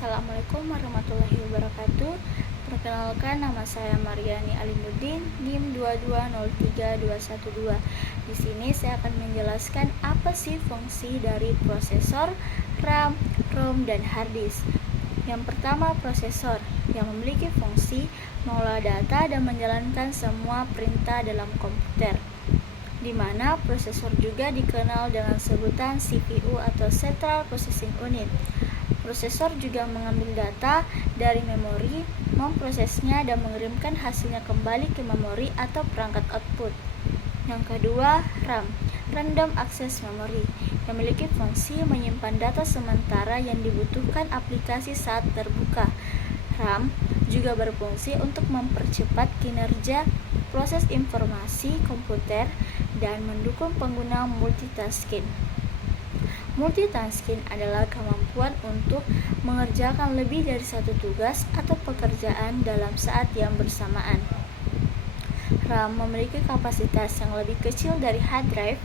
Assalamualaikum warahmatullahi wabarakatuh. Perkenalkan, nama saya Mariani Alimuddin, NIM 2203212. Di sini saya akan menjelaskan apa sih fungsi dari prosesor, RAM, ROM, dan hard disk. Yang pertama, prosesor yang memiliki fungsi mengolah data dan menjalankan semua perintah dalam komputer, di mana prosesor juga dikenal dengan sebutan CPU atau Central Processing Unit. Prosesor juga mengambil data dari memori, memprosesnya, dan mengirimkan hasilnya kembali ke memori atau perangkat output. Yang kedua, RAM, Random Access Memory, yang memiliki fungsi menyimpan data sementara yang dibutuhkan aplikasi saat terbuka. RAM juga berfungsi untuk mempercepat kinerja proses informasi komputer dan mendukung pengguna multitasking. Multitasking adalah kemampuan untuk mengerjakan lebih dari satu tugas atau pekerjaan dalam saat yang bersamaan. RAM memiliki kapasitas yang lebih kecil dari hard drive,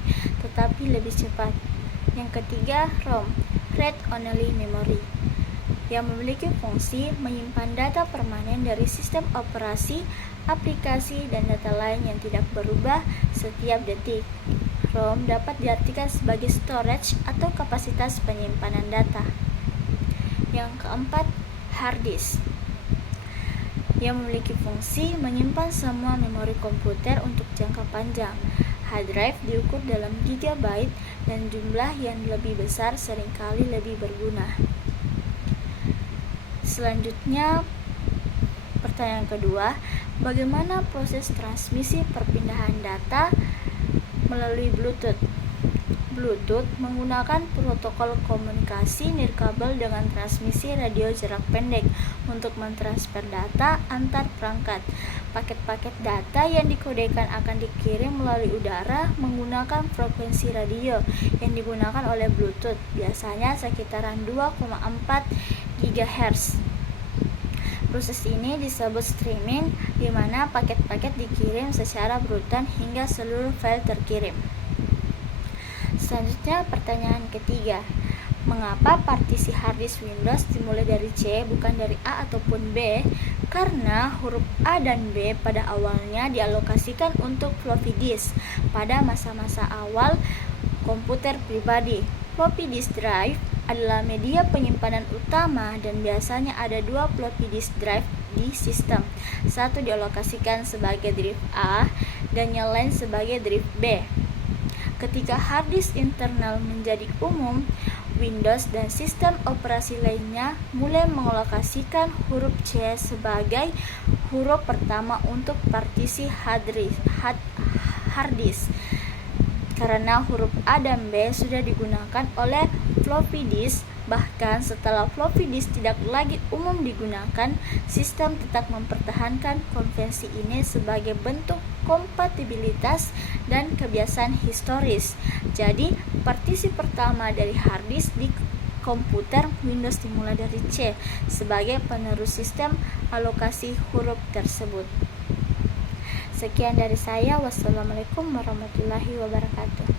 tetapi lebih cepat. Yang ketiga, ROM, Read Only Memory, yang memiliki fungsi menyimpan data permanen dari sistem operasi, aplikasi, dan data lain yang tidak berubah setiap detik. ROM dapat diartikan sebagai storage atau kapasitas penyimpanan data. Yang keempat, hard disk, yang memiliki fungsi menyimpan semua memori komputer untuk jangka panjang. Hard drive diukur dalam gigabyte dan jumlah yang lebih besar seringkali lebih berguna. Selanjutnya, pertanyaan kedua, bagaimana proses transmisi perpindahan data melalui Bluetooth? Bluetooth menggunakan protokol komunikasi nirkabel dengan transmisi radio jarak pendek untuk mentransfer data antar perangkat. Paket-paket data yang dikodekan akan dikirim melalui udara menggunakan frekuensi radio yang digunakan oleh Bluetooth, biasanya sekitaran 2,4 GHz. Proses ini disebut streaming, di mana paket-paket dikirim secara berurutan hingga seluruh file terkirim. Selanjutnya, pertanyaan ketiga, mengapa partisi hard disk Windows dimulai dari C bukan dari A ataupun B? Karena huruf A dan B pada awalnya dialokasikan untuk floppy disk pada masa-masa awal komputer pribadi. Floppy disk drive adalah media penyimpanan utama dan biasanya ada 2 floppy disk drive di sistem. Satu dialokasikan sebagai drive A dan yang lain sebagai drive B. Ketika hard disk internal menjadi umum, Windows dan sistem operasi lainnya mulai mengalokasikan huruf C sebagai huruf pertama untuk partisi hard disk. Karena huruf A dan B sudah digunakan oleh floppy disk, bahkan setelah floppy disk tidak lagi umum digunakan, sistem tetap mempertahankan konvensi ini sebagai bentuk kompatibilitas dan kebiasaan historis. Jadi, partisi pertama dari hard disk di komputer Windows dimulai dari C sebagai penerus sistem alokasi huruf tersebut. Sekian dari saya. Wassalamualaikum warahmatullahi wabarakatuh.